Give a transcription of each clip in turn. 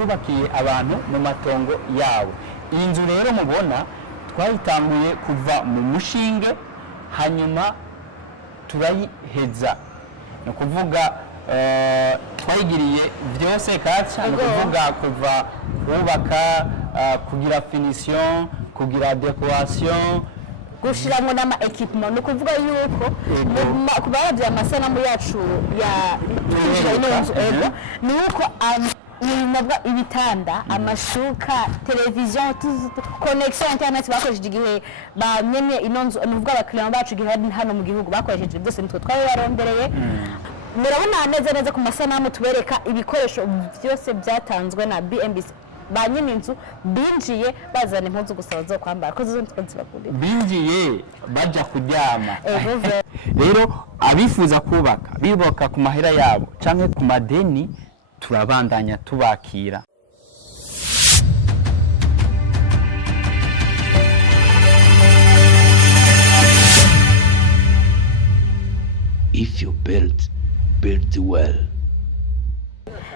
twubakiye abantu mu matongo yabo. Iyi nzu rero mubona twayitanguye kuva mu mushinge hanyuma turayiheza, ni ukuvuga twayigiriye byose kaca, ni ukuvuga kuva kubaka, kugira finition, kugira decoration, gushiramo n'ama equipment, ni ukuvuga yuko kubaravya amasanamu yacu ya twinjira ino nzu ni uko ibitanda, amashuka, televiziyo, connection internet bakoresheje igihe bamenye ino nzu, ni ukuvuga abakiriya bacu igihe hano mu gihugu bakoresheje byose nitwe twabibarondereye. Murabona neza ku masanamu tubereka ibikoresho byose byatanzwe na BMBC. Ba nyine inzu binjiye bazana impuzu gusa bazokwambara ko zo twazibakuriye, binjiye baja kuryama. Rero abifuza kubaka bibaka ku mahera yabo canke ku madeni, turabandanya tubakira. If you build well.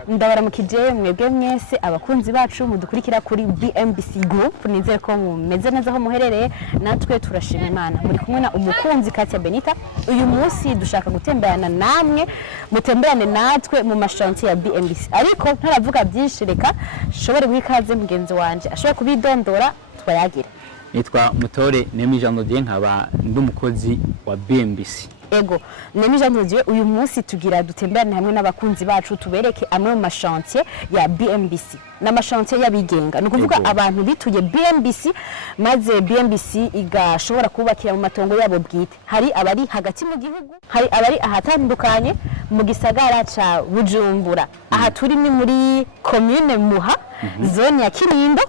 Ndabaramukije mwebwe mwese abakunzi bacu mudukurikira kuri BMBC Group, nizere ko mumeze neza aho muherereye, natwe turashima Imana. Muri kumwe na umukunzi Katia Benita. Uyu munsi dushaka gutemberana namwe, mutemberane natwe mu mashanti ya BMBC. Ariko ntaravuga byinshi, reka shobore guhikaze mugenzi wanje ashobora kubidondora twayagira. Nitwa Mutore Nemijandodiye, nkaba ndumukozi wa BMBC. Ego, Nemijandodiye, uyu munsi tugira dutemberane hamwe n'abakunzi bacu tubereke amwe mu mashantier ya BMBC. N'amashantier y'abigenga, ni ukuvuga abantu bituye BMBC maze BMBC igashobora kubakira mu matongo yabo bwite. Hari abari hagati mu gihugu, hari abari ahatandukanye mu gisagara ca Bujumbura. Aha turi ni muri commune Muha, zone ya Kinindo,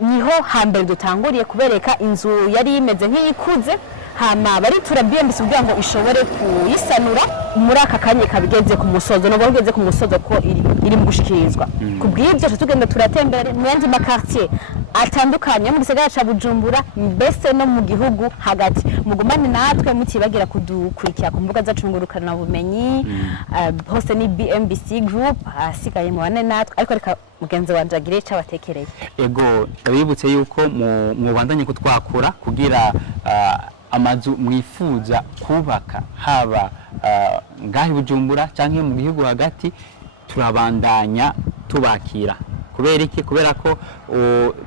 niho hambere dutanguriye kubereka inzu yari imeze nk'iyikuze, hama bari tura BMBC kugira ngo ishobore kuyisanura muri aka kanye kabigeze ku musozo, no bageze ku musozo ko iri mu gushikirizwa. Kubw'ibyo tugenda turatembere mu yandi makartier atandukanye mu gisagara ca Bujumbura mbese no mu gihugu hagati. Mugumane natwe mutibagira kudukurikira ku mbuga zacu ngurukana bumenyi, hose ni BMBC Group, asigaye mu bane natwe, ariko reka mugenzi wanje agire cabatekereye. Ego, abibutse yuko mu bandanye kutwakura kugira amazu mwifuza kubaka, haba ngahi Bujumbura canke mu gihugu hagati, turabandanya tubakira. Kubera iki? Kubera ko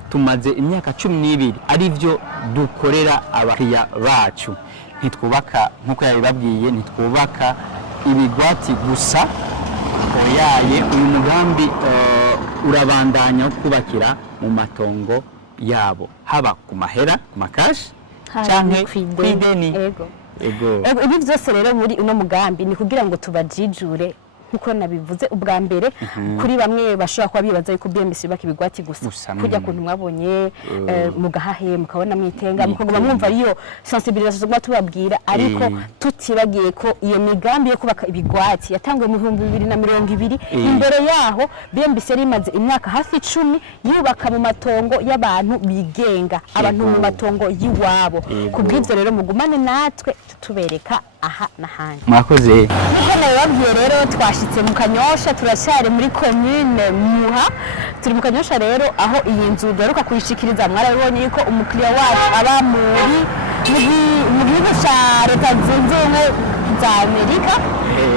tumaze imyaka 12 ari byo dukorera abakiriya bacu. Ntitwubaka nkuko yabibabwiye, ntitwubaka ibirwati gusa, oyaye uyu mugambi urabandanya kubakira mu matongo yabo, haba ku mahera, ku makashi canke kwideni. Ego. Ibi byose rero muri uno mugambi ni kugira ngo tubajijure nkuko nabivuze ubwa mbere, kuri bamwe bashobora kuba bibaza yuko BMBC baka ibigwati gusa kujya kuntu mwabonye mugahahe mukabona mwitenga mukaguma mwumva iyo sensibilisation gwa tubabwira, ariko tutibagiye ko iyo migambi yo kubaka ibigwati yatanguye mu 2020. Imbere yaho BMBC rimaze imyaka hafi 10 yubaka mu matongo y'abantu bigenga, abantu mu matongo yiwabo. Kubw'ivyo rero mugumane natwe tubereka aha nahandi. Mwakoze. Niko nababwiye rero twashitse mu Kanyosha, turashare muri commune Muha. Turi mu Kanyosha rero aho iyi nzu garuka kuyishikiriza. Mwarabonye yuko umukiriya wacu aba mu gihugu ca Leta Zunze Ubumwe za Amerika,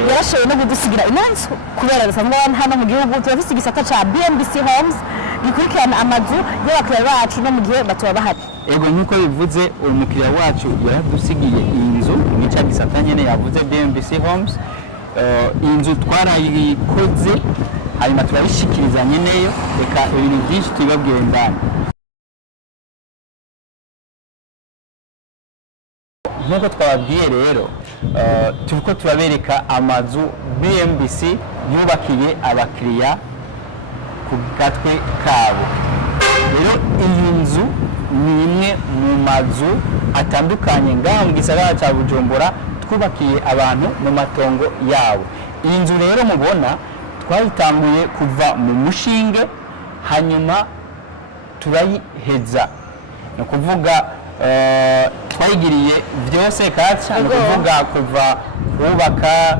yarashoboye no kudusigira inanzu kubera rusanzwe hano mu gihugu turafise igisata ca BMBC Homes gikurikirana amazu y'abakiriya bacu no mu gihe batuba bahari. Ego, nkuko bivuze umukiriya wacu yaradusigiye inzu nica gisata nyene yavuze BMBC Homes. Inzu twarayikoze hanyuma turayishikiriza nyeneyo, reka ibintu byinshi tubabwiye ndani. Nkuko twababwiye rero, turiko turabereka amazu BMBC yubakiye abakiriya ku gatwe kabo. Rero iyi nzu ni imwe mu mazu atandukanye ngaha mu gisagara ca Bujumbura twubakiye abantu mu matongo yabo. Iyi nzu rero mubona twayitanguye kuva mu mushinge hanyuma turayiheza, ni ukuvuga twayigiriye byose kaca, ni ukuvuga kuva kubaka,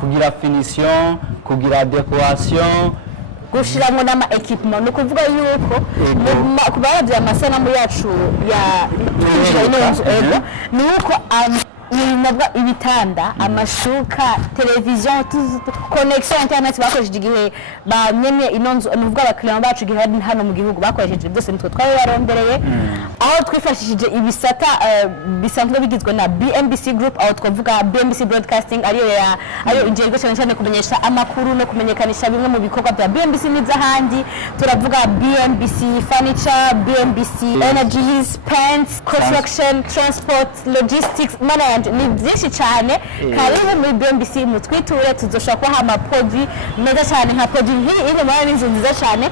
kugira finition, kugira decoration, gushiramwo n'ama equipment no kuvuga yuko kubaravya amasanamu yacu ya inonzo ego nuko ibitanda amashuka television connection internet bakoresheje igihe banyene inonzo nuvuga abakiriya bacu igihe hano mu gihugu bakoresheje byose nitwe twabarondereye aho twifashishije ibisata bisanzwe bigizwe na BMBC group aho twavuga BMBC broadcasting ariyo injego cyane kumenyesha amakuru no kumenyekanisha bimwe mu bikorwa bya BMBC n'izahandi turavuga BMBC furniture BMBC energies paints construction transport logistics management ni byinshi cyane karibu muri BMBC mutwiture tuzoshaka kuha amaproduit meza cyane nka produit hii iri muri inzu nziza cyane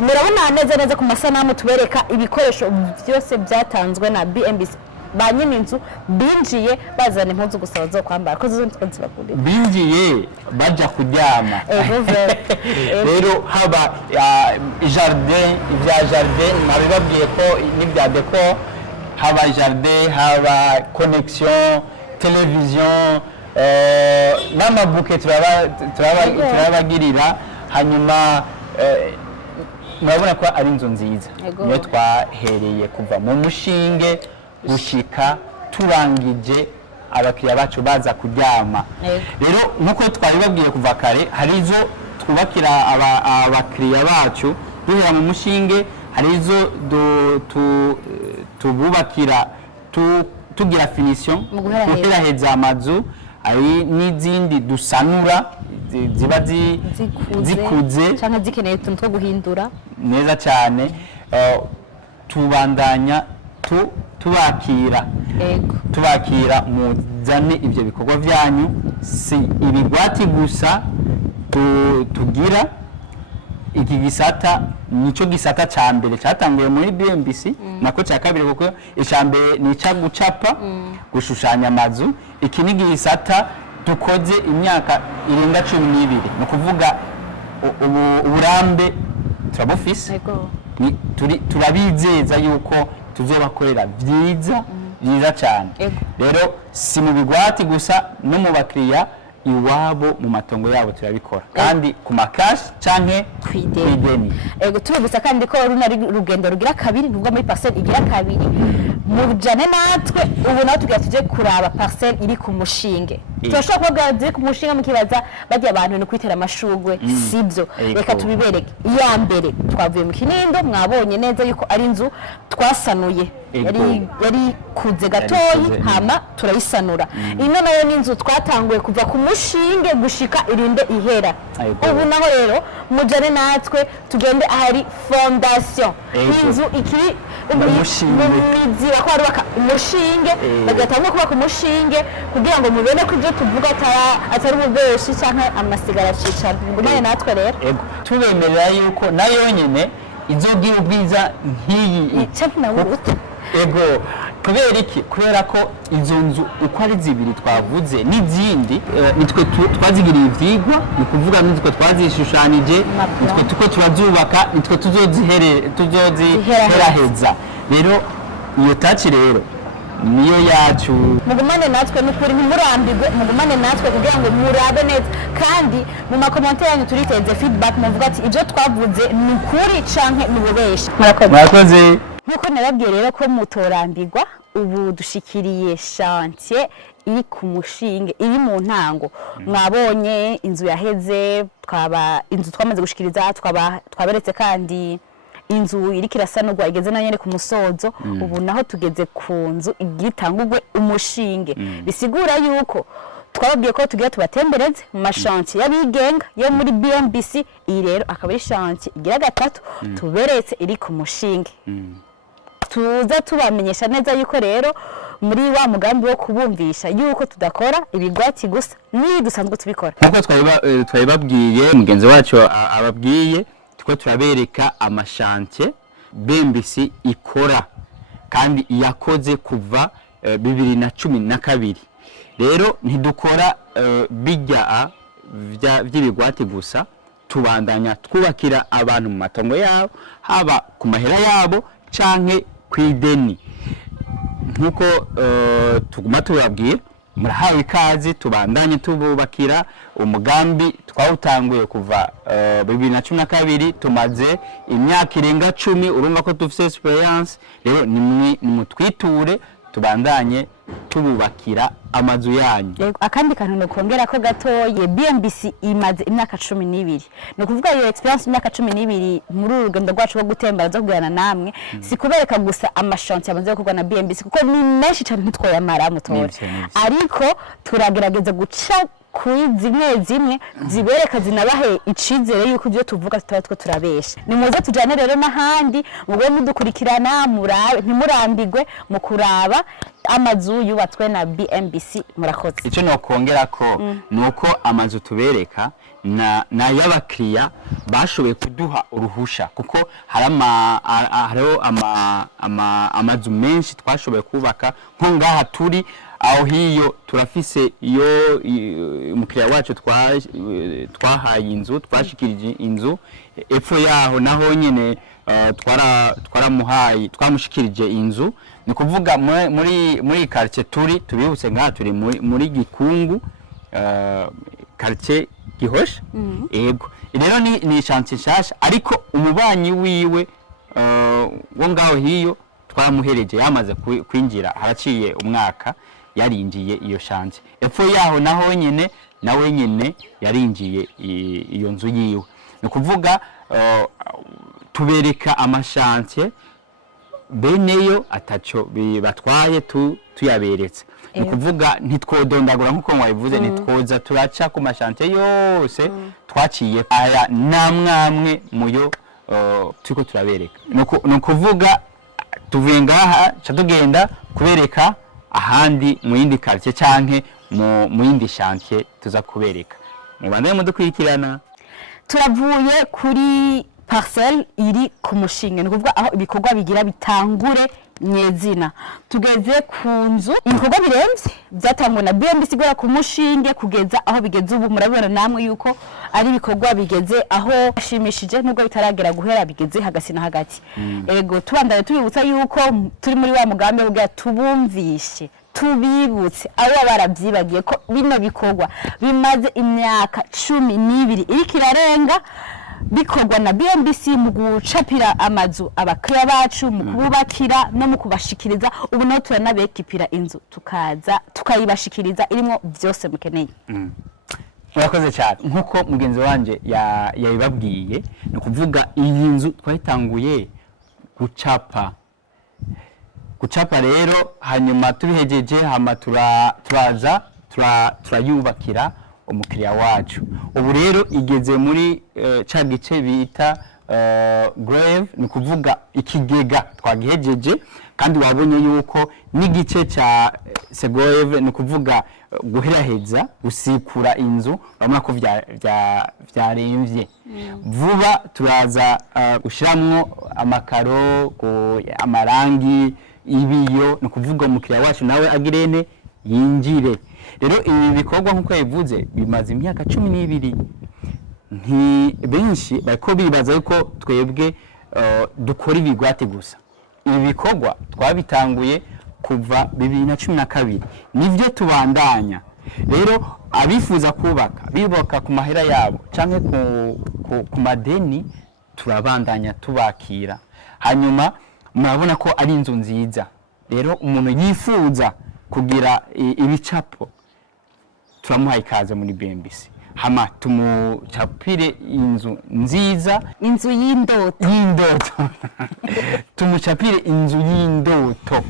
murabona neza ku masanamu tubereka ibikoresho byose byatanzwe na BMBC banyine inzu binjiye bazana impuzu gusa bazo kwambara ko zo ntitwe bakuri binjiye baja kuryama rero haba jardin ibya jardin nabibabwiye ko n'ibya décor haba jardin haba connexion television n'amabuke turabagirira hanyuma murabona ko ari inzu nziza niyo twahereye kuva mu mushinge gushika turangije abakiriya bacu baza kuryama rero nkuko twabibabwiye kuva kare hari izo twubakira abakiriya bacu duhera mu mushinge hari izo tububakira tugira finition guheraheza amazu ari n'izindi dusanura ziba zikuze cyangwa zikeneye utuntu two guhindura neza cyane tubandanya tubakira muzane ibyo bikorwa byanyu si ibirwati gusa tugira iki gisata nico gisata ca mbere cyatanguye muri BMBC nako cya kabiri kuko icambere ni ca gucapa gushushanya amazu iki ni gisata dukoze imyaka irenga 12 no kuvuga uburambe turabufise turabizeza yuko tuzobakorera byiza cyane rero si mu bigwati gusa no mu bakiriya iwabo mu matongo yabo turabikora kandi ku makashi canke kwideni tubibutsa kandi ko runari rugendo rugira kabiri nubwo muri parcelle igira kabiri mujane natwe ubu naho tugiye tuje kuraba parcelle iri ku mushinge turashobora kuvuga ziri ku mushinge mukibaza bajya abantu no kwitera amashugwe sibyo reka tubibereke iya mbere twavuye mu Kinindo mwabonye neza yuko ari inzu twasanuye yari kuze gatoyi hama turayisanura ino nayo ni inzu twatanguye kuva ku mushinge gushika irinde ihera ubu naho rero mujane natwe tugende ahari fondation inzu ikiri umumizi bakwarubaka umushinge bagatanga kubaka umushinge kugira ngo mubene ko ibyo tuvuga atari ububeshi cyangwa amasigara cicana ngumane natwe rero tubemerera yuko nayo nyene izogira ubwiza nk'iyi ego kubera iki kubera ko izo nzu uko ari zibiri twavuze n'izindi nitwe twazigiriye ivyigwa ni kuvuga nitwe twazishushanije nitwe tuko turazubaka nitwe tuzoziheraheza rero iyo taci rero niyo yacu mugumane natwe n'ukuri ntimurambirwe mugumane natwe kugira ngo murabe neza kandi mu makomantere yanyu turiteze feedback muvuga ati ibyo twavuze ni ukuri canke ni ububeshi murakoze nkuko nababwiye rero ko mutorambirwa ubu dushikiriye chantier iri ku mushinge iri mu ntango mwabonye inzu yaheze inzu twamaze gushikiriza twaberetse kandi inzu iri kirasanurwa igeze na nyene ku musozo ubu naho tugeze ku nzu igitangurwe umushinge bisigura yuko twababwiye ko tugira tubatembereze mu mashantier y'abigenga yo muri BMBC iyi rero akaba ari chantier igira gatatu tuberetse iri ku mushinge tuza tubamenyesha neza yuko rero muri wa mugambi wo kubumvisha yuko tudakora ibigwati gusa ni dusanzwe tubikora nkuko twabibabwiye mugenzi wacu ababwiye tuko turabereka amashantier BMBC ikora kandi yakoze kuva 2012 rero ntidukora bijya by'ibigwati gusa tubandanya twubakira abantu mu matongo yabo haba ku mahera yabo canke kwideni nkuko tuguma tubabwiye murahawe ikaze tubandanye tububakira umugambi twawutanguye kuva 2012 tumaze imyaka irenga 10 urumva ko dufite experience rero nimutwiture tubandanye tububakira amazu yanyu. Akandi kantu no kongera ko gatoye BMBC imaze imyaka 12 no kuvuga iyo experience imyaka 12 muri urugendo rwacu rwo gutembera zo kugirana namwe si kubereka gusa amashantsi amaze gukorwa na BMBC kuko ni menshi cyane ntitwoyamara mutore ariko turagerageza guca kuri zimwe zibereka zinabahe icizere yuko ibyo tuvuga tutatwo turabesha ni muze tujane rero n'ahandi mugwe mudukurikirana murabe ntimurambigwe mu kuraba amazu yubatswe na BMBC murakoze. Icyo no kongera ko nuko amazu tubereka na y'abakiriya bashoboye kuduha uruhusha kuko hariho amazu menshi twashoboye kubaka nko ngaha turi aho hiyo turafise iyo umukiriya wacu twahaye inzu twashikirije inzu epfo yaho naho nyene twamushikirije inzu ni kuvuga muri quartier tubibutse ngaha turi muri Gikungu quartier Gihosha yego rero ni chance nshasha ariko umubanyi wiwe wo ngaho hiyo twaramuhereje yamaze kwinjira haraciye umwaka yarinjiye iyo chance epfo yaho naho nyene nawe nyene yarinjiye iyo nzu yiwe ni kuvuga tubereka amashantye beneyo ataco batwaye tuyaberetse ni kuvuga ntitwodondagura nkuko mwabivuze nitwoza turaca ku mashantye yose twaciye aya namwamwe muyo tuko turabereka no kuvuga tuvuye ngaha ca tugenda kubereka ahandi mu yindi quartier canke mu yindi chantier tuza kubereka mubandanye mudukurikirana. Turavuye kuri parcelle iri ku mushinge no kuvuga aho ibikorwa bigira bitangure nyezina tugeze ku nzu ibikorwa biremvye byatangwa na BMBC gora ku mushinge kugeza aho bigeze ubu murabibona namwe yuko ari ibikorwa bigeze aho ashimishije nubwo bitaragera guhera bigeze hagati na hagati ego tubandanye tubibutsa yuko turi muri wa mugambi wo tubumvishe tubibutse abo baravyibagiye ko bino bikorwa bimaze imyaka 12 iriko irarenga bikorwa na BMBC mu gucapira amazu abakiriya bacu mu kububakira no mu kubashikiriza ubu no turanabekipira inzu tukaza tukayibashikiriza irimo byose mukeneye. Murakoze cyane nkuko mugenzi wanje yabibabwiye no kuvuga iyi nzu twayitanguye gucapa rero hanyuma tubihejeje hama turaza turayubakira umukiriya wacu ubu rero igeze muri ca gice bita grave ni kuvuga ikigega twagihejeje kandi wabonye yuko n'igice ca grave ni kuvuga guheraheza gusikura inzu bamwe ko vyaremvye vuba turaza gushiramwo amakaro amarangi ibiyo ni kuvuga umukiriya wacu nawe agirene yinjire rero ibi bikorwa nkuko yavuze bimaze imyaka 12 nti benshi bako bibaza yuko twebwe dukora ibirwati gusa ibi bikorwa twabitanguye kuva 2012 nivyo tubandanya rero abifuza kubaka bibaka ku mahera yabo canke ku madeni turabandanya tubakira hanyuma murabona ko ari inzu nziza rero umuntu yifuza kugira ibicapo turamuhaye ikaze muri BMBC hama tumucapire inzu nziza inzu y'indoto tumucapire inzu y'indoto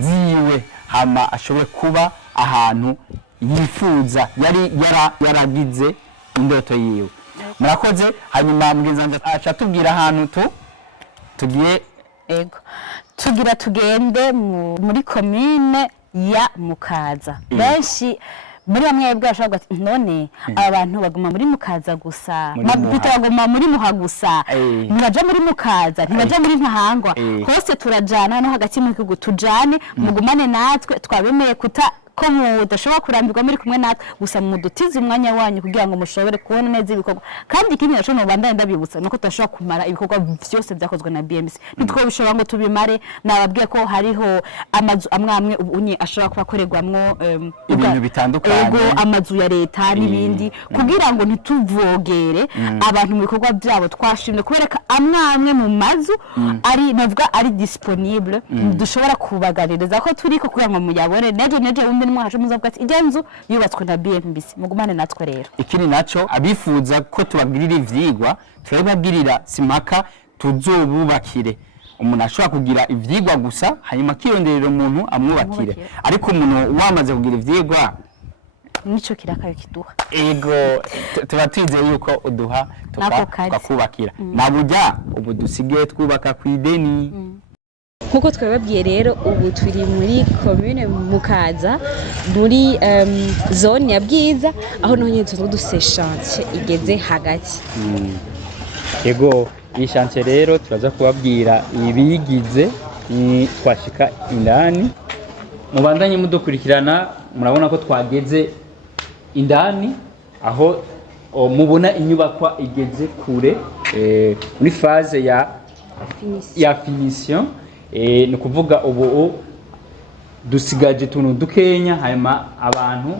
ziwe hama ashobore kuba ahantu yifuza yaragize indoto yiwe murakoze hanyuma mugenzi acha tubwira ahantu tugiye ego tugira tugende muri commune ya Mukaza benshi muri bamwe bwashobora ati none abantu baguma muri Mukaza gusa bitaguma muri Muha gusa ntibaje muri Mukaza ntibaje muri Ntahangwa hose turajana no hagati mu gihugu tujane mugumane natwe twabemeye ko mudashobora kurambirwa muri kumwe natwe gusa mudutize umwanya wanyu kugira ngo mushobore kubona neza ibikorwa kandi ikindi naco no bandanye ndabibutsa nuko tudashobora kumara ibikorwa byose byakozwe na BMBC ntitwobishobora ngo tubimare nababwiye ko hariho amazu amwe ubunye ashobora kuba akorerwamwo ibintu bitandukanye amazu ya leta n'ibindi kugira ngo ntituvogere abantu mu bikorwa byabo twashimye kubereka amwe mu mazu ari navuga ari disponible dushobora kubagaririza ko turiko kugira ngo muyabone neje undi mwasho muzavuga ati igenzu yubatswe na BMBC mugumane natwe rero ikindi naco abifuza ko tubagirira ivyigwa turababwirira simaka tuzobubakire umuntu ashobora kugira ivyigwa gusa hanyuma kironderera umuntu amwubakire ariko umuntu wamaze kugira ivyigwa nico kirakayo kiduha ego tuba twizeye yuko uduha tukakubakira naburya ubu dusigaye twubaka ku ideni nkuko twababwiye rero ubu turi muri commune Mukaza muri zone ya Bwiza aho nonye dufise chantier igeze hagati ego iyi chantier rero turaza kubabwira ibigize twashika indani mubandanye mudukurikirana murabona ko twageze indani aho mubona inyubakwa igeze kure muri phase ya finition ni kuvuga ubu dusigaje tuntu dukenya hanyuma abantu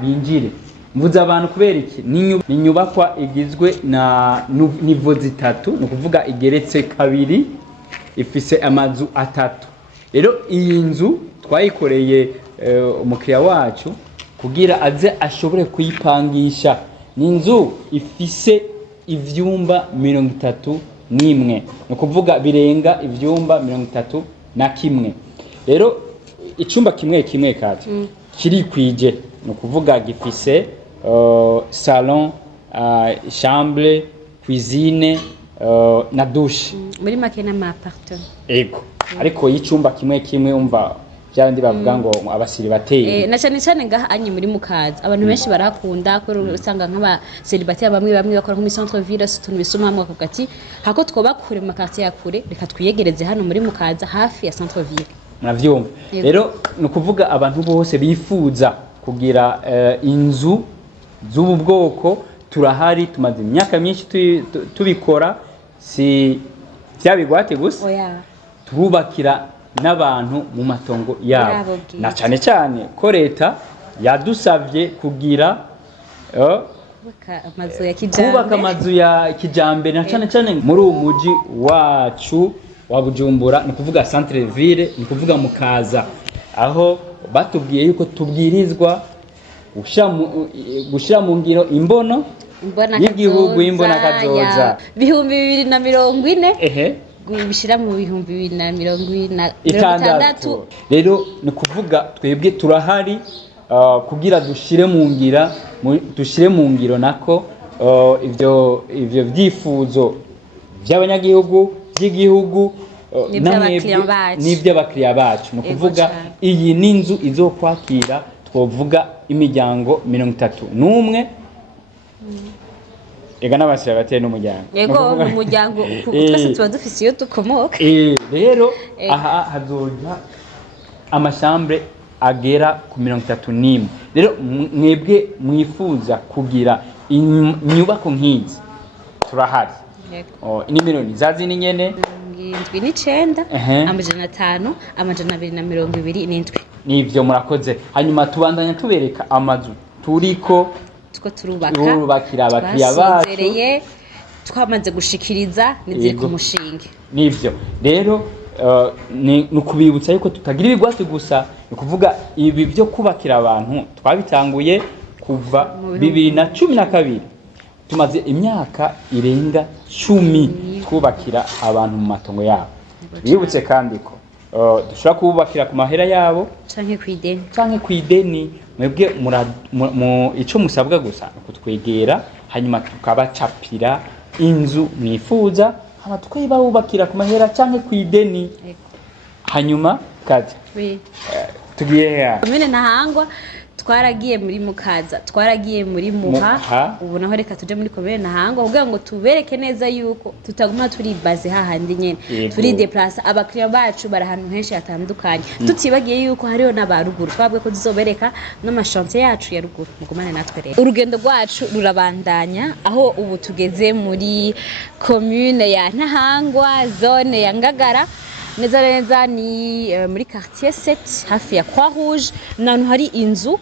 binjire mvuze abantu kubera iki ni inyubakwa igizwe na nivo zitatu ni kuvuga igeretse kabiri ifise amazu atatu rero iyi nzu twayikoreye umukiriya wacu kugira aze ashobore kuyipangisha ni inzu ifise ivyumba 31 ni kuvuga birenga ivyumba 31 rero icumba kimwe kati kiri kwije ni kuvuga gifise salon chambre cuisine na douche muri make na appartement ego ariko y'icumba kimwe umva byandi bavuga ngo abasiri bateye na cyane ngaha anyi muri Mukaza abantu benshi barakunda ko usanga nk'aba célibataire bamwe bakora mu centre ville tuntu bisoma hamwe akagati hako twoba kure mu quartier ya kure reka twiyegereze hano muri Mukaza hafi ya centre ville muravyumva rero no kuvuga abantu bose bifuza kugira inzu z'ubu bwoko turahari tumaze imyaka myinshi tubikora si byabigwate gusa turubakira n'abantu mu matongo yabo na cyane ko leta yadusavye kugira kubaka amazu ya kijambere na cyane muri uwo muji wacu wa Bujumbura ni kuvuga centre ville ni kuvuga Mukaza aho batubwiye yuko tubwirizwa gushira mu ngiro imbono y'igihugu imbona kazoza 2040 bishira mu 2026 rero ni kuvuga twebwe turahari kugira dushire mu ngiro nako ivyo vyifuzo by'abanyagihugu by'igihugu n'iby'abakiriya bacu ni kuvuga iyi n'inzu izokwakira twovuga imiryango 31 ega n'abasira bateye n'umuryango yego umuryango twese tuba dufise iyo dukomoka rero aha hazoja amashambre agera ku 31 rero mwebwe mwifuza kugira inyubako nk'izi turahari inimero ni zazi ni nyene 79 500 227 nivyo murakoze hanyuma tubandanya tubereka amazu turiko turubakira abakiriya bacu twamaze gushikiriza niziri ku mushinge nivyo rero ni kubibutsa yuko tutagira ibirwati gusa ni kuvuga ibi byo kubakira abantu twabitanguye kuva 2012 tumaze imyaka irenga 10 twubakira abantu mu matongo yabo bibutse kandi ko dushobora kubakira ku mahera yabo canke kwideni mwebwe mu ico musabwa gusa kutwegera hanyuma tukabacapira inzu mwifuza hama tukayibubakira ku mahera canke kwideni hanyuma kaje tugiye mene nahangwa twaragiye muri mukaza, twaragiye muri muha, ubu naho reka tuje muri komune Ntahangwa kugira ngo tubereke neza yuko tutaguma turi base hahandi nyene turi deplace. Abakiriya bacu bari ahantu henshi hatandukanye, tutibagiye yuko hariho n'abaruguru, twabwe ko tuzobereka n'amashante yacu ya ruguru. Mugumane natwe rero, urugendo rwacu rurabandanya aho ubu tugeze muri komune ya Ntahangwa, zone ya Ngagara, neza neza ni muri quartier 7 hafi ya Croix Rouge, nantu hari inzu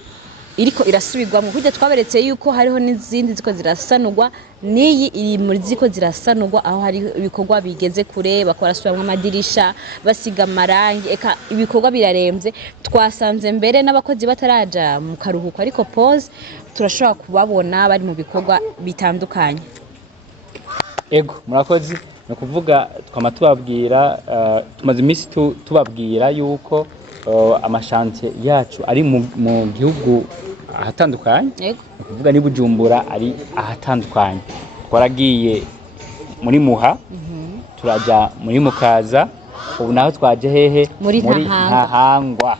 iriko irasubirwamo. Kujya twaberetse yuko hariho n'izindi ziko zirasanurwa, niyi iri muri ziko zirasanurwa aho hari ibikorwa bigeze kure, bakora subiramo amadirisha, basiga amarangi, eka ibikorwa biraremvye. Twasanze mbere n'abakozi bataraja mu karuhuko, ariko pause turashobora kubabona bari mu bikorwa bitandukanye. Ego murakozi, no kuvuga twama tubabwira tumaze iminsi tubabwira yuko amashantiye yacu ari mu gihugu ahatandukanye. Ego no kuvuga ni Bujumbura ari ahatandukanye. Twaragiye muri Muha, turaja muri Mukaza, ubu naho twaje hehe muri Ntahangwa.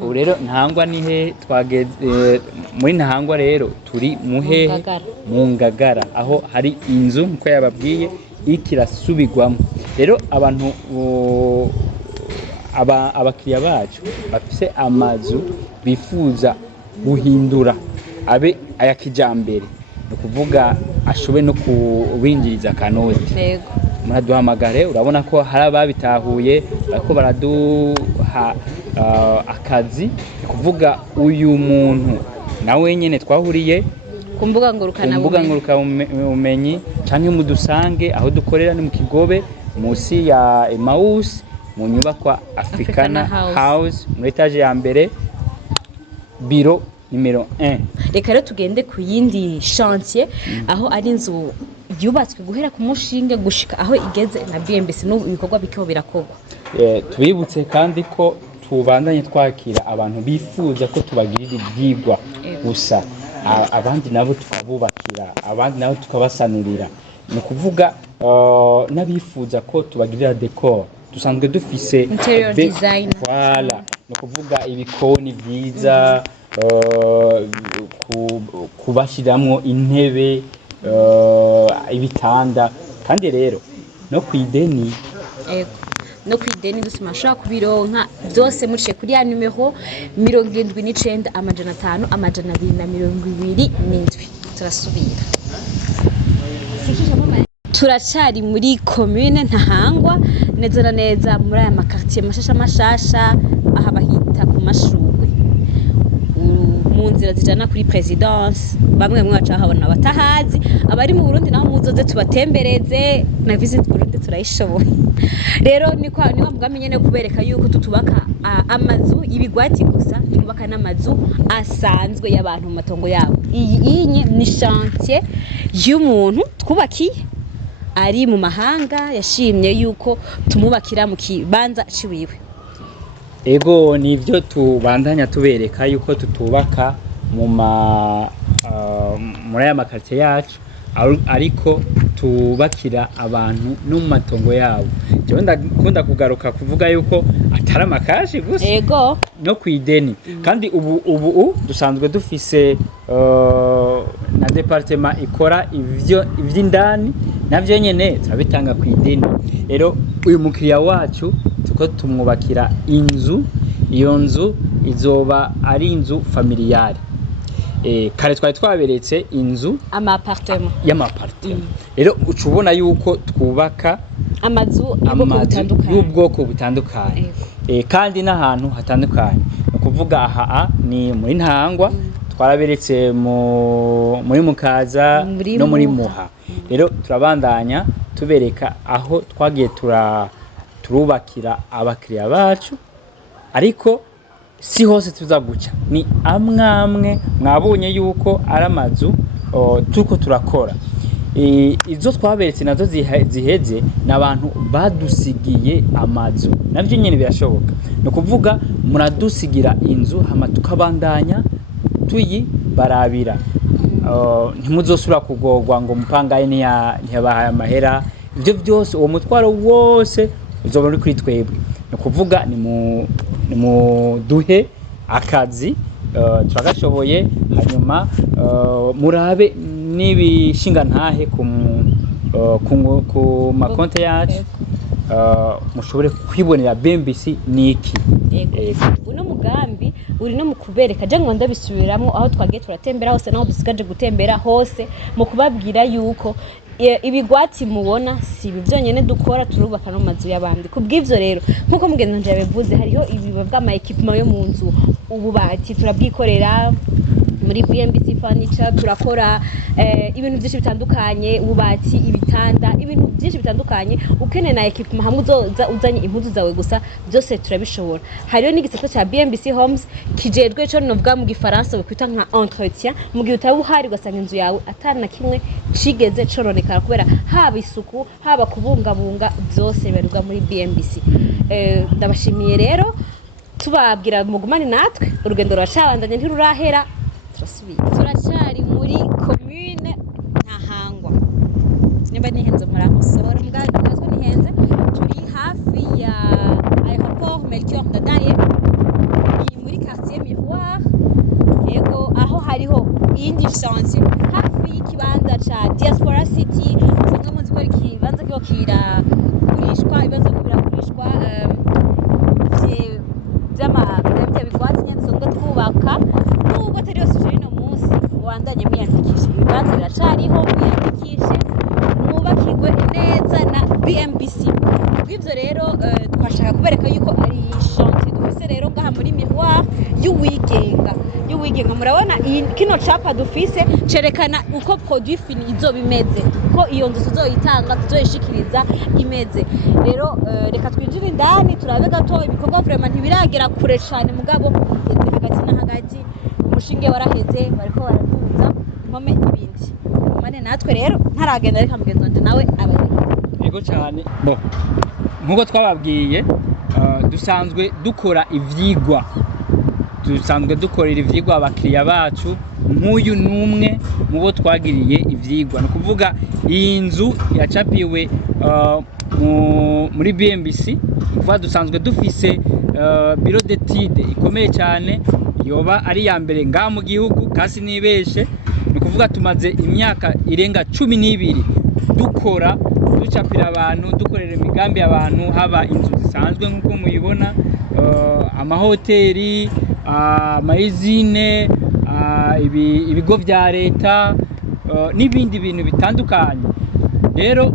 Ubu rero Ntahangwa ni he twageze, muri Ntahangwa rero turi muhehe mu Ngagara aho hari inzu nko yababwiye ikirasubirwamo. Rero abantu abakiriya bacu bafise amazu bifuza guhindura abe ayakijambere, no kuvuga ashobe no kubinjiriza kanoti. Yego muraduhamagare, urabona ko hari ababitahuye bariko baraduha akazi, kuvuga uyu muntu nawe nyene twahuriye ku mbuga nguruka umenyi canke mudusange aho dukorera ni mu Kigobe musi ya Emmaus mu nyubakwa Africana House muri etage ya mbere biro numero 1. Reka rero tugende ku yindi chantier aho ari inzu yubatswe guhera ku mushinge gushika aho igeze na BMBC no ibikorwa bikho birakorwa. Tubibutse kandi ko tubandanye twakira abantu bifuza ko tubagirira ibyigwa gusa, abandi nabo tukabubakira, abandi nabo tukabasanurira. Ni kuvuga n'abifuza ko tubagirira decor, dusanzwe dufise interior design, voilà, ni kuvuga ibikoni byiza, kubashiramwo intebe, ibitanda. Kandi rero no kwideni, no kwideni dusima shaka kubironka byose muce kuri ya numero 79 amajana 5 amajana 227. Turasubira, turacari muri commune Ntahangwa, neza na neza muri aya makartier mashasha aha bahita ku mashugwe mu nzira zijana kuri presidence. Bamwe mwaca habona batahazi, abari mu Burundi naho muzoze tubatembereze na visit Burundi turayishoboye. Rero niko mugambi nyene kubereka yuko tutubaka amazu ibirwati gusa, twubaka n'amazu asanzwe y'abantu mu matongo yabo. Iyi ni chantier y'umuntu twubakiye ari mu mahanga, yashimye yuko tumubakira mu kibanza ciwiwe. Ego nivyo tubandanya tubereka yuko tutubaka muri aya makartier yacu, ariko tubakira abantu no mu matongo yabo. Jewe ndakunda kugaruka kuvuga yuko atari amakashi gusa, ego no kwideni. Kandi ubu dusanzwe dufise na departement ikora ivy'indani, navyo nyene turabitanga kwideni. Rero uyu mukiriya wacu tuko tumwubakira inzu, iyo nzu izoba ari inzu familiale. Kare twari twaberetse inzu y'amapartement. Rero ucubona yuko twubaka amazu y'ubwoko butandukanye, kandi n'ahantu hatandukanye. No kuvuga aha ni muri Ntahangwa, twaraberetse muri Mukaza no muri Muha. Rero turabandanya tubereka aho twagiye turubakira abakiriya bacu, ariko si hose tuzaguca, ni amwe mwabonye yuko ari amazu tuko turakora. Izo twaberetse nazo ziheze n'abantu badusigiye amazu, navyo nyene birashoboka. No kuvuga muradusigira inzu hama tukabandanya tuyibarabira, ntimuzosubira kugorwa ngo mupangaye ntiyabahaye amahera. Ivyo byose uwo mutwaro wose uzoba uri kuri twebwe. No kuvuga ni mu duhe akazi turagashoboye hanyuma murabe n'ibishinga ntahe ku makonte yacu mushobore kwibonera BMBC niki. Uno mugambi uri no mukubereka je ngo ndabisubiramwo aho twagiye turatembera hose naho dusigaje gutembera hose mu kubabwira yuko ibirwati mubona si byonyene dukora turubaka no mazu y'abandi. Kubw'ivyo rero nkuko mugenzi wanje yabivuze hariho ibiba bw'ama equipment yo mu nzu ububati turabwikorera muri BMBC furniture turakora ibintu byinshi bitandukanye ububati ibitanda ibintu byinshi bitandukanye ukeneye na equipment hamwe uzanye impuzu zawe gusa byose turabishobora. Hariyo n'igisata cya BMBC homes kijejwe cyo novuga mu gifaransa bakwita nka entretien mu gihe utabu hari ugasanga inzu yawe atana kimwe cigeze coronekara kubera haba isuku haba kubungabunga byose bibarirwa muri BMBC. Ndabashimiye rero tubabwira mugumane natwe urugendo ruracabandanye ntirurahera. Turacari muri commune Ntahangwa nimba nihenze muramusohora muganga nazwe nihenze turi hafi ya airport Melchior Ndadaye muri quartier Miroir yego aho hariho iyindi chance hafi y'ikibanza ca Diaspora City cyangwa muzi ko ikibanza cyo kiragurishwa ibibanza ko biragurishwa by'amabya bigwati nyene songa twubaka nubwo atari yose no munsi wandanye mwiyandikisha ibibanza biracariho mwiyandikishe mwubakirwe neza na BMBC. Bw'ivyo rero twashaka kubereka yuko ari chantier dufise rero ngaha muri Miroir y'uwigenga murabona kino capa dufise cerekana uko produit fini izoba imeze ko iyo nzu tuzoyitanga tuzoyishikiriza imeze. Rero reka twinjire indani turabe gato ibikorwa vraiment ntibiragera kure cyane mugabo hagati na hagati umushinge waraheze bariko baraduza impome ibindi mane natwe rero ntaragenda reka mugenzi wanje nawe abazi. Yego cyane bo nkuko twababwiye dusanzwe dukora ivyigwa dukorera ivyigwa abakiriya bacu nk'uyu numwe mubo twagiriye ivyigwa no kuvuga iyi nzu yacapiwe muri BMBC kuva dusanzwe dufise biro d'étude ikomeye cyane yoba ari ya mbere ngaha mu gihugu kasi nibeshe ni kuvuga tumaze imyaka irenga 12 dukora ducapira abantu dukorera imigambi abantu haba inzu zisanzwe nkuko muyibona amahoteli amayizine ibigo vya leta n'ibindi bintu bitandukanye. Rero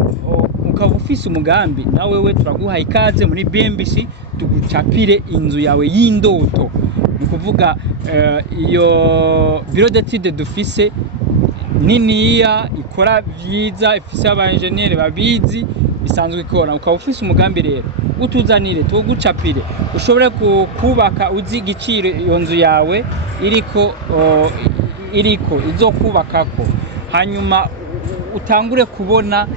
ukaba ufise umugambi nawe we turaguha ikaze muri BMBC tugucapire inzu yawe y'indoto. Ni kuvuga iyo biro d'étude dufise niniya ikora vyiza ifise aba engineer babizi bisanzwe ikora. Ukaba ufise umugambi rero utuzanire tugucapire ushobore kubaka uzi igiciro iyo nzu yawe iriko izokubakako hanyuma utangure kubona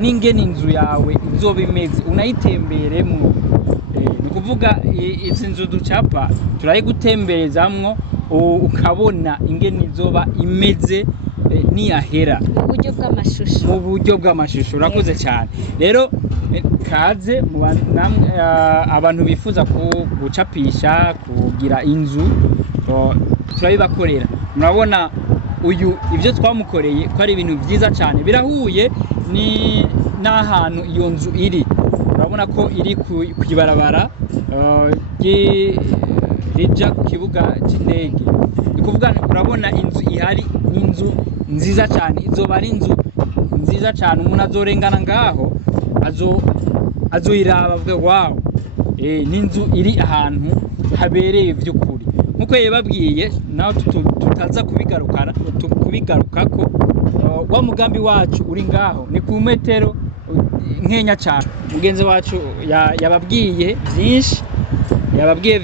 n'ingene inzu yawe izoba imeze unayitemberemwo. Ni kuvuga izi nzu ducapa turayigutemberezamwo ukabona ingene izoba imeze niyahera mu buryo bw'amashusho. Urakoze cyane rero kaze abantu bifuza gucapisha kugira inzu turabibakorera. Murabona uyu ivyo twamukoreye ko ari ibintu vyiza cyane birahuye ni n'ahantu iyo nzu iri. Urabona ko iri kwibarabara rija ku kibuga c'indege. Ni kuvuga urabona inzu ihari inzu nziza cyane izoba ari inzu nziza cyane umuntu azorengana ngaho azoyiraba avuga wow n'inzu iri ahantu habereye vy'ukuri nkuko yababwiye naho tutaza kubigarukako wa mugambi wacu uri ngaho ni ku metero nkenya cyane. Mugenzi wacu yababwiye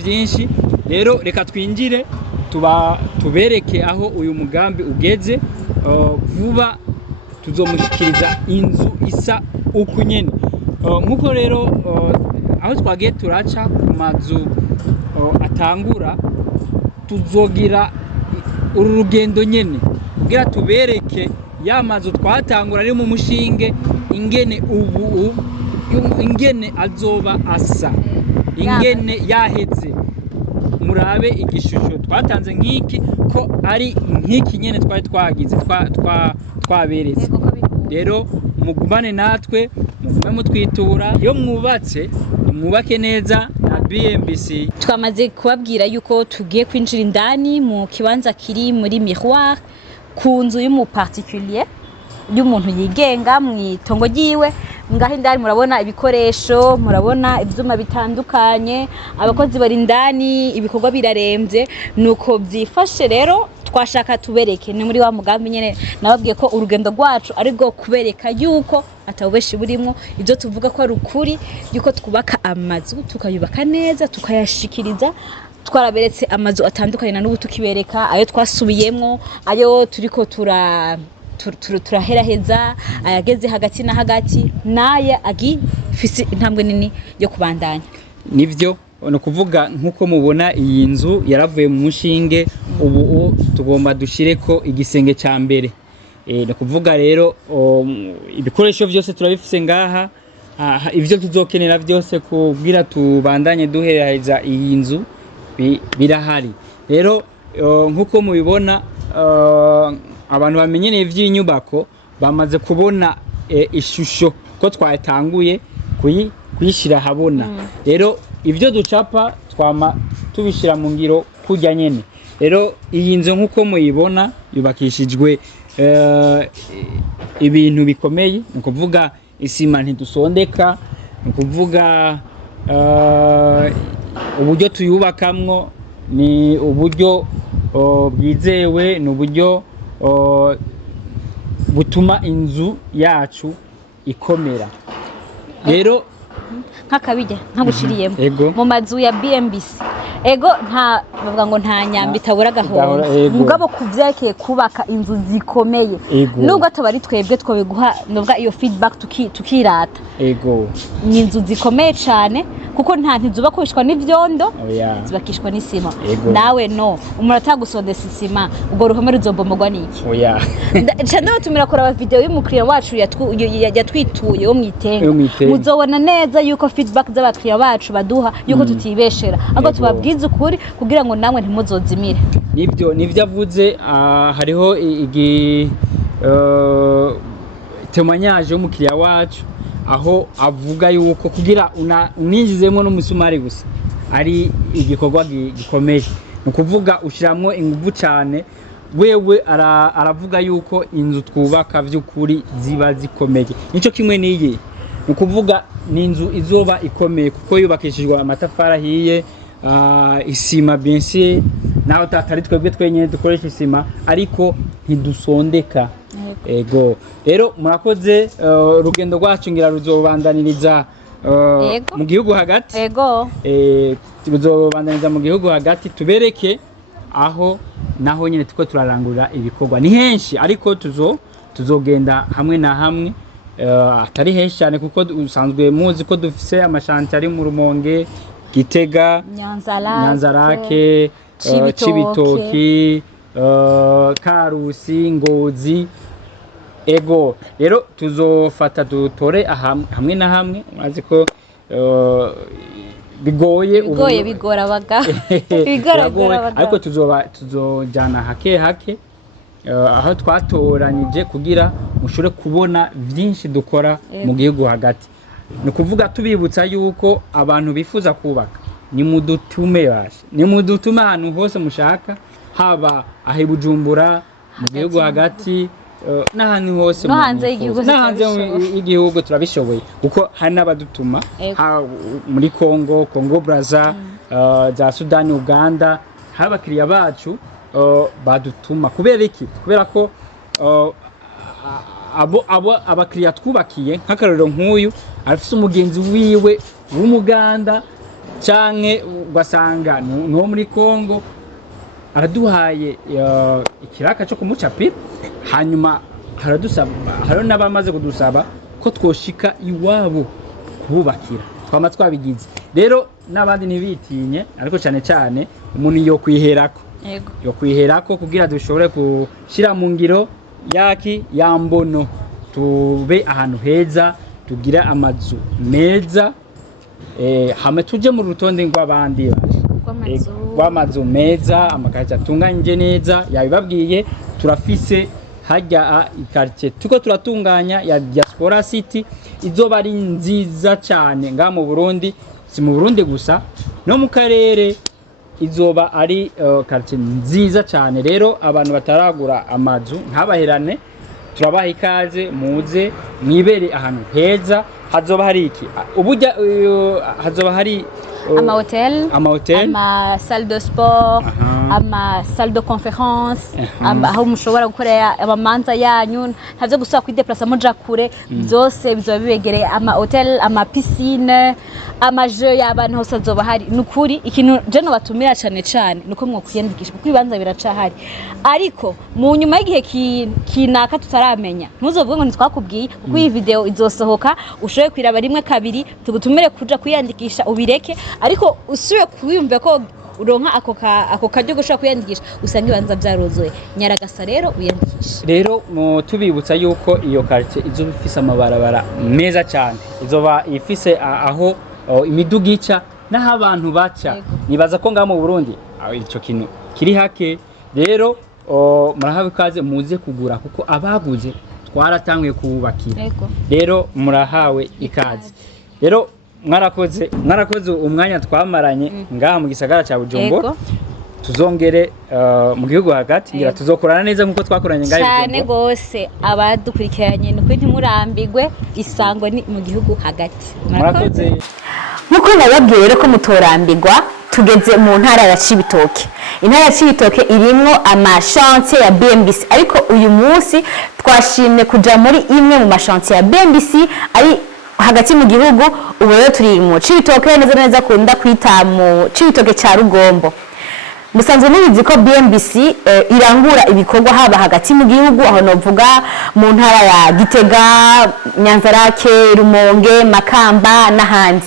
byinshi rero reka twinjire tubereke aho uyu mugambi ugeze. Vuba tuzomushikiriza inzu isa uku nyene nkuko rero aho twagiye turaca ku mazu atangura tuzogira uru rugendo nyene kugira tubereke ya mazu twatangura ari mu mushinge ingene azoba asa ingene yaheze murabe igishusho twatanze nk'iki ko ari nk'iki nyene twari twagize twaberetse. Rero mugumane natwe, mugume mutwitura, iyo mwubatse mwubake neza na BMBC. Twamaze kubabwira yuko tugiye kwinjira indani mu kibanza kiri muri miroir ku nzu y'umu particulier y'umuntu yigenga mu itongo ryiwe. Ngaho indani murabona ibikoresho, murabona ivyuma bitandukanye, abakozi bari indani, ibikorwa biraremvye, nuko byifashe. Rero twashaka tubereke ni muri wa mugambi nyene nababwiye ko urugendo rwacu ari rwo kubereka yuko atawubeshi burimo, ibyo tuvuga ko ari ukuri, yuko twubaka amazu tukayubaka neza tukayashikiriza. Twaraberetse amazu atandukanye na n'ubu tukibereka ayo twasubiyemo, ayo turiko turaheraheza, ayageze hagati na hagati, naye agifise intambwe nini yo kubandanya. Nivyo no kuvuga nkuko mubona iyi nzu yaravuye mu mushinge, ubu tugomba dushireko igisenge ca mbere. No kuvuga rero ibikoresho byose turabifise ngaha, ivyo tuzokenera byose kugira tubandanye duheraheza iyi nzu birahari. Rero nkuko mubibona, abantu bamenyereye ivy'inyubako bamaze kubona ishusho ko twatanguye kuyishira habona. Rero ivyo ducapa twama tubishira mu ngiro kujya nyene. Rero iyi nzu nkuko muyibona yubakishijwe ibintu bikomeye, ni kuvuga isima ntidusondeka, ni kuvuga uburyo tuyubakamwo ni uburyo bwizewe, ni uburyo butuma inzu yacu ikomera. Rero nk'akabijya nkabushiriyemo mu mazu ya BMBC ego bavuga ngo nta nyambi itabura gahoro, mugabo kuvyekeye kubaka inzu zikomeye, nubwo atobari twebwe twobiguha nubwo iyo feedback tukirata. Ni inzu zikomeye cyane kuko nta ntizubakishwa n'ivyondo, zubakishwa n'isima. Nawe no umuntu atagusondesa isima, ubwo ruhome ruzombomogwa niki? Cyane batumira kuraba video y'umukiriya wacu yatwituye wo mwitenga, muzobona neza yuko feedback z'abakiriya bacu baduha yuko tutibeshera, ahubwo tubabwiza ukuri kugira ngo namwe ntimuzozimire. Nivyo avuze. Hariho témoignage y'umukiriya wacu aho avuga yuko kugira uninjizemo n'umusumari gusa ari igikorwa gikomeye, ni kuvuga ushiramwo ingufu cyane. Wewe aravuga yuko inzu twubaka vy'ukuri ziba zikomeye. Nico kimwe niyi, ni kuvuga ni inzu izoba ikomeye kuko yubakishijwe amatafari ahiye, isima BMBC, naho tatari twebwe twenyene dukoresha isima, ariko ntidusondeka. Rero murakoze. Urugendo rwacu ngira ruzobandaniriza mu gihugu hagati. Ruzobandaniriza mu gihugu hagati, tubereke aho naho nyene tuko turarangurira ibikorwa. Ni henshi ariko tuzogenda hamwe na hamwe, atari henshi cyane kuko usanzwe muzi ko dufise amashanti ari mu Rumonge, Gitega, Nyanzarake, Cibitoki, Karusi, Ngozi. Rero tuzofata dutore hamwe na hamwe, maze ko bigoye bigora abaga ariko tuzojana hake hake aho twatoranije kugira mushobore kubona byinshi dukora mu gihugu hagati. Ni kuvuga tubibutsa yuko abantu bifuza kubaka ni mudutume ahantu hose mushaka, haba aho i Bujumbura mu gihugu hagati n'ahantu hose, no hanze y'igihugu turabishoboye kuko hari n'abadutuma muri Congo Brazza, za Sudani, Uganda, hari abakiriya bacu badutuma. Kubera iki? Kubera ko abakiriya twubakiye nk'akarero nk'uyu afise umugenzi wiwe w'umuganda canke ugasanga no muri Congo, araduhaye ikiraka cyo kumucapira, hanyuma hariho n'abamaze kudusaba ko twoshika iwabo kububakira, twama twabigize. Rero n'abandi ntibitinye, ariko cyane cyane umuntu yo kwiherako kugira dushobore gushira mu ngiro ya mbono, tube ahantu heza, tugira amazu meza, hamwe tuje mu rutonde rw'abandi rw'amazu w'amazu meza amakarite atunganyije neza yabibabwiye turafise hajya ikarite tuko turatunganya ya Diaspora City izoba ari nziza cyane nga mu Burundi si mu Burundi gusa no mu karere izoba ari karite nziza cyane rero abantu bataragura amazu ntabaherane turabaha ikaze muze mwibere ahantu heza hazoba hari iki ubujya hazoba hari hotel ama salle de sport ama salle de conférence aho mushobora gukorera abamanza yanyu ntavyo gusaba kwideplacer muja kure byose bizoba bibegereye ama hotel ama piscine ama jeu y'abantu hose azoba hari nukuri ikintu je no batumira cyane nuko mwo kwiyandikisha kuko ibanza biracahari ariko mu nyuma y'igihe kinaka tutaramenya ntuzovuge ngo ntitwakubwiye kuko iyi video izosohoka ushoye kwiraba rimwe kabiri tugutumire kuja kwiyandikisha ubireke ariko usuye kwiyumva ko uronka ako karyo gushaka kwiyandikisha usanga ibanza byarozoye nyaragasa rero uyandikisha rero tubibutsa yuko iyo quartier izoba ifise amabarabara meza cyane izoba ifise aho imiduga ica naho abantu baca nibaza ko ngaho mu Burundi ico kintu kiri hake rero murahawe ikaze muze kugura kuko abaguze twaratanguye kubakira rero murahawe ikaze rero mwarakoze umwanya twamaranye ngaha mu gisagara cya Bujumbura tuzongere mu gihugu hagati ngira tuzokorana neza nkuko twakoranye ngaha cyane gose abadukurikiranye nuko ntimurambigwe isango ni mu gihugu hagati murakoze nkuko nababwiye rero ko mutorambigwa tugeze mu ntara ya Cibitoke intara ya Cibitoke irimwo amashantier ya BMBC ariko uyu munsi twashimye kuja muri imwe mu mashantier ya BMBC ari hagati mu gihugu ubu rero turi mu Cibitoke neza kunda kwita mu Cibitoke cya Rugombo musanzwe mubizi ko BMBC irangura ibikorwa haba hagati mu gihugu aho novuga mu ntara ya Gitega Nyanzarake Rumonge Makamba n'ahandi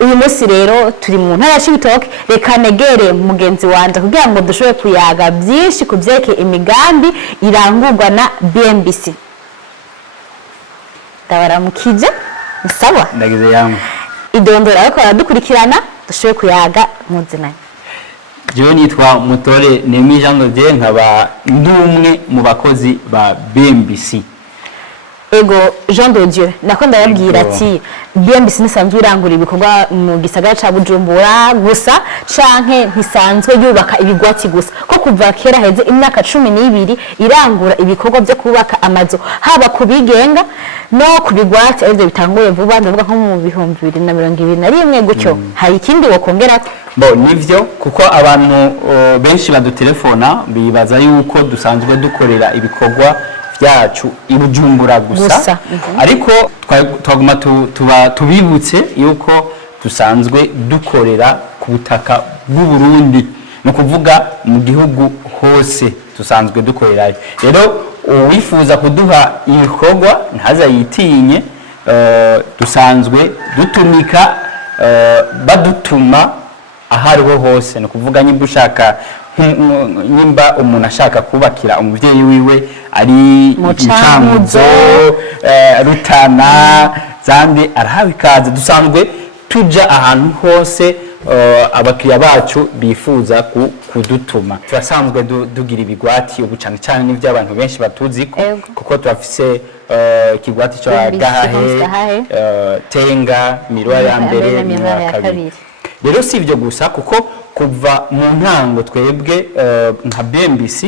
uyu munsi rero turi mu ntara ya Cibitoke reka negere mugenzi wanje kugira ngo dushobore kuyaga byinshi kuvyeke imigambi irangurwa na BMBC ndabaramukije sawa ndagize yamwe idondora ariko aradukurikirana dushoboye kuyaga muzinanye jewe nitwa Mutore Nemi Jean Dodier nkaba ndumwe mu bakozi ba BMBC ego Jean Dodier nako ndababwira ati BMBC nisanzwe irangura ibikorwa mu gisagara ca Bujumbura gusa canke ntisanzwe yubaka ibirwati gusa ko kuva kera heze imyaka 12 irangura ibikorwa byo kubaka amazu haba kubigenga no kubigwati arivyo bitanguye vuba ndavuga nko mu 2021 gutyo hari ikindi wokongera bo nivyo kuko abantu benshi badutelefona bibaza yuko dusanzwe dukorera ibikorwa byacu ibujumbura gusa ariko twaguma tubibutse yuko dusanzwe dukorera ku butaka bw'u Burundi no kuvuga mu gihugu hose dusanzwe dukorera rero uwifuza kuduha ibikorwa ntaza yitinye dusanzwe dutumika badutuma ahariho hose no kuvuga nyimba ushaka nyimba umuntu ashaka kubakira umuvyeyi wiwe ari Mucankuzo Rutana zandi arahawe ikaze dusanzwe tuja ahantu hose abakiriya bacu bifuza kudutuma turasanzwe dugira ibigwati ubu cyane n'ivyo abantu benshi batuziko kuko turafise ikigwati cyo gahahe tenga mirwa ya mbere na kabiri rero si ibyo gusa kuko kuva mu ntango twebwe nka BMBC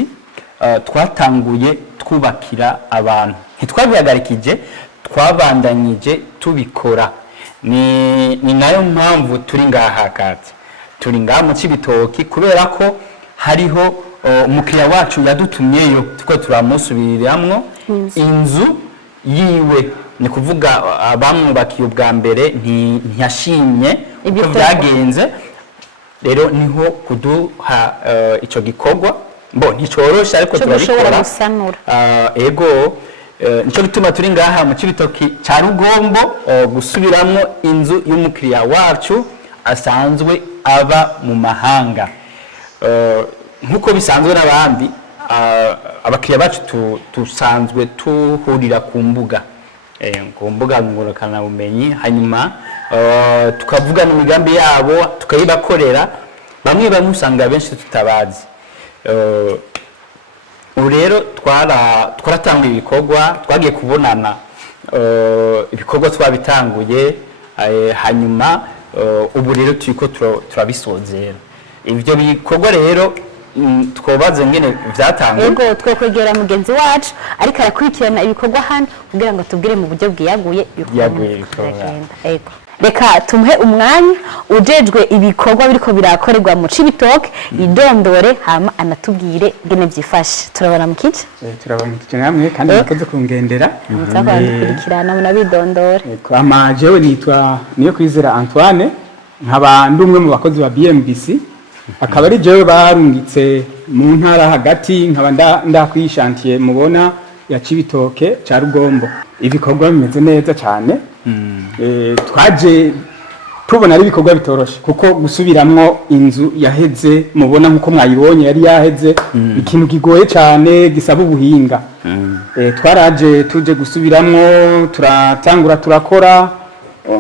twatanguye twubakira abantu ntitwabihagarikije twabandanyije tubikora ni nayo mpamvu turi ngaha kati turi ngaha mu Cibitoki kubera ko hariho umukiriya wacu yadutumyeyo tuko turamusubiramwo inzu yiwe ni kuvuga abamwubakiye ubwa mbere ntiyashimye uko byagenze rero niho kuduha ico gikorwa mbo nticorosha ariko turabikora ego nico gituma turi ngaha mu Cibitoki ca Rugombo gusubiramwo inzu y'umukiriya wacu asanzwe aba mu mahanga nkuko bisanzwe n'abandi abakiriya bacu tusanzwe tuhurira ku mbuga ngurukana bumenyi hanyuma tukavugana imigambi yabo tukayibakorera bamwe bamwe usanga benshi tutabazi. Ubu rero twaratanga ibikorwa, twagiye kubonana ibikorwa twabitanguye, hanyuma ubu rero turiko turabisozera. Ivyo bikorwa rero twobaze ngene vyatanguye. Yego twokwegera mugenzi wacu ariko arakurikirana ibikorwa hano kugira ngo tubwire mu buryo bwiyaguye ibikorwa. Yego. Reka tumuhe umwanya ujejwe ibikorwa biriko birakorerwa mu Cibitoke idondore hama anatubwire ngene vyifashe. Turabona mu kice? Turabona mu kice namwe kandi nakoze kungendera. Kurikirana munabidondora. Ama jewe nitwa Niyokwizera Antoine, nkaba ndi umwe mu bakozi ba BMBC. Akaba ari jewe barungitse mu ntara hagati, nkaba ndakwishantiye mubona ya Cibitoke ca Rugombo. Ibikorwa bimeze neza cyane. Twaje tubona ari ibikorwa bitoroshe kuko gusubiramwo inzu yaheze mubona nkuko mwayibonye yari yaheze ikintu gigoye cyane gisaba ubuhinga. Twaraje tuje gusubiramwo turatangura turakora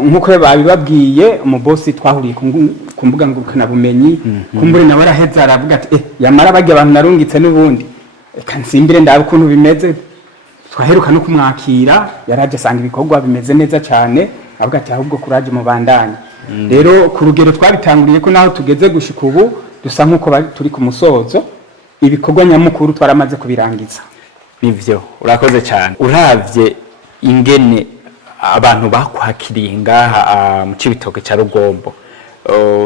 nkuko babibabwiye umubosi twahuriye ku mbuga ngurukana bumenyi kumbure nawe araheza aravuga ati yamara bagya abantu narungitse n'ubundi reka nsimbire ndabe ukuntu bimeze. Twaheruka no kumwakira yaraje asanga ibikorwa bimeze neza cyane avuga ati ahubwo kuraje mu bandanye. Rero ku rugero twabitanguriye ko naho tugeze gushika ubu dusa nkuko turi ku musozo, ibikorwa nyamukuru twaramaze kubirangiza. Nivyo urakoze cyane. Uravye ingene abantu bakwakiriye ngaha mu Cibitoke ca Rugombo,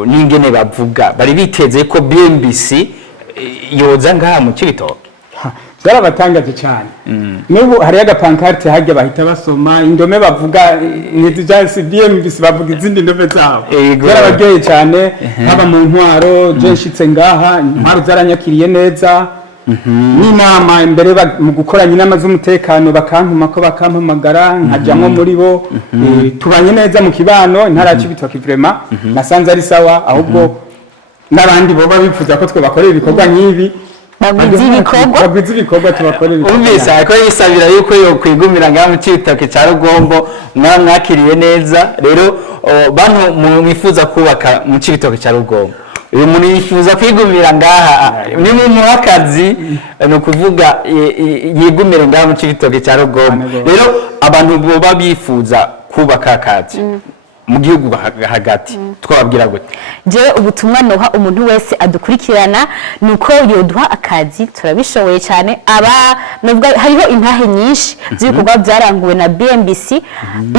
n'ingene bavuga bari biteze ko BMBC yoza ngaha mu Cibitoke. Byarabatangaje cyane. N'ubu hari agapankarte hajya bahita basoma indome bavuga n'izijasi BMBC bavuga izindi ndome zabo. Byarabaryoye cyane haba mu ntwaro jenshitse ngaha intwaro zaranyakiriye neza. N'inama imbere mu gukoranya inama z'umutekano bakankuma ko bakampamagara nkajyamo muri bo. Tubanye neza mu kibano intara ya Cibitoke vraiment nasanze ari sawa, ahubwo n'abandi boba bifuza ko twe bakorera ibikorwa nk'ibi bagwiza ibikorwa tubakorera ibikorwa. Umvise ko yisabira yuko yo kwigumira ngaha mu Cibitoke ca Rugombo mwakiriye neza. Rero bantu mwifuza kubaka mu Cibitoke ca Rugombo, uyu muntu yifuza kwigumira ngaha ni mu muhakazi no kuvuga yigumire ngaha mu Cibitoke ca Rugombo. Rero abantu boba bifuza kubaka akazi mu gihugu hagati twababwira gute? Jewe ubutumwa noha umuntu wese adukurikirana nuko yoduha akazi turabishoboye cyane. Hariho intahe nyinshi z'ibikorwa byaranguwe na BMBC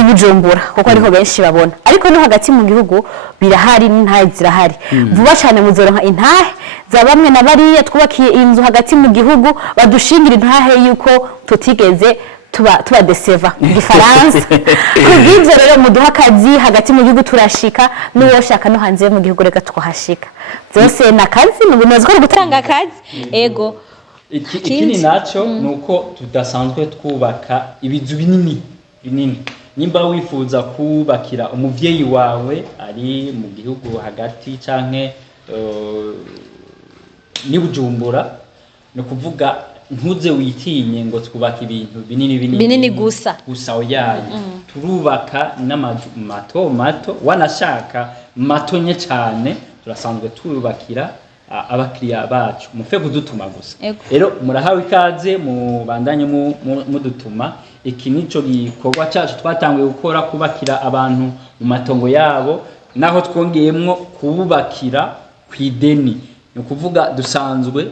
ibijumbura kuko ariho benshi babona, ariko no hagati mu gihugu birahari n'intahe zirahari. Vuba cyane muzoronka intahe za bamwe na bariya twubakiye inzu hagati mu gihugu badushingira intahe yuko tutigeze tuba deseva igifaransa. Kubw'ibyo rero muduha akazi hagati mu gihugu turashika, n'uwo shaka no hanze mu gihugu reka twahashika. Byose nakazi n'ubunozwa bwo gutanga akazi. Ego ikindi naco nuko tudasanzwe twubaka ibizu binini. Nimba wifuza kubakira umuvyeyi wawe ari mu gihugu hagati canke ni Bujumbura, no kuvuga ntuze witinye ngo twubaka ibintu binini gusa oyaye. Turubaka n'amazu mato wanashaka matonye cyane, turasanzwe tubakira abakiriya bacu mufe kudutuma gusa. Rero murahawe ikaze mubandanye mudutuma. Iki nico gikorwa cyacu twatanguye gukora, kubakira abantu mu matongo yabo, naho twongeyemwo kubakira kw'ideni. Ni kuvuga dusanzwe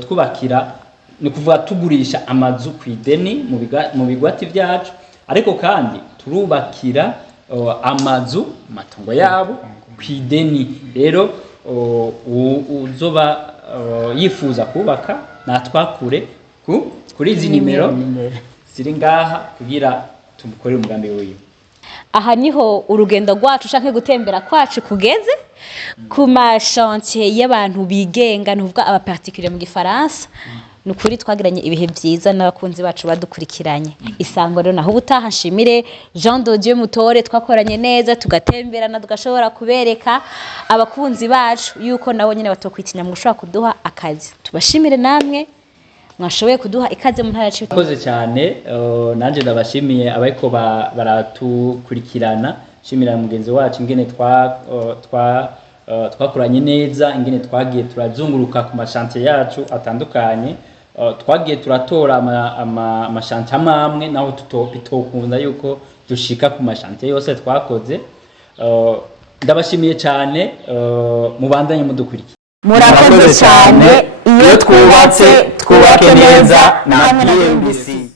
twubakira, ni kuvuga tugurisha amazu kw'ideni mu bigwati byacu, ariko kandi turubakira amazu matongo yabo kw'ideni. Rero uzoba yifuza kubaka natwakure kuri izi nimero ziri ngaha kugira tumukorere umugambi wiwe. Aha niho urugendo rwacu canke gutembera kwacu kugeze ku mashantier y'abantu bigenga, nuvuga aba particulier mu gifaransa. Nukuri twagiranye ibihe byiza n'abakunzi bacu badukurikiranye. Isango rero naho ubutaha nshimire Jean de Dieu Mutore, twakoranye neza tugatemberana tugashobora kubereka abakunzi bacu yuko nabo nyine batokwitinya mu gushobora kuduha akazi. Tubashimire namwe mwashoboye kuduha ikaze mu ntara yacu. Koze cyane nanje ndabashimiye abayiko baratukurikirana. Shimira mugenzi wacu ingene twakoranye neza ingene twagiye turazunguruka ku mashantiye yacu atandukanye, twagiye turatora amashantiye amwe naho bitokunda yuko dushika ku mashantiye yose twakoze. Ndabashimiye cyane, mubandanye mudukurikira. Murakoze cyane, iyo twubatse twubake neza na BMBC.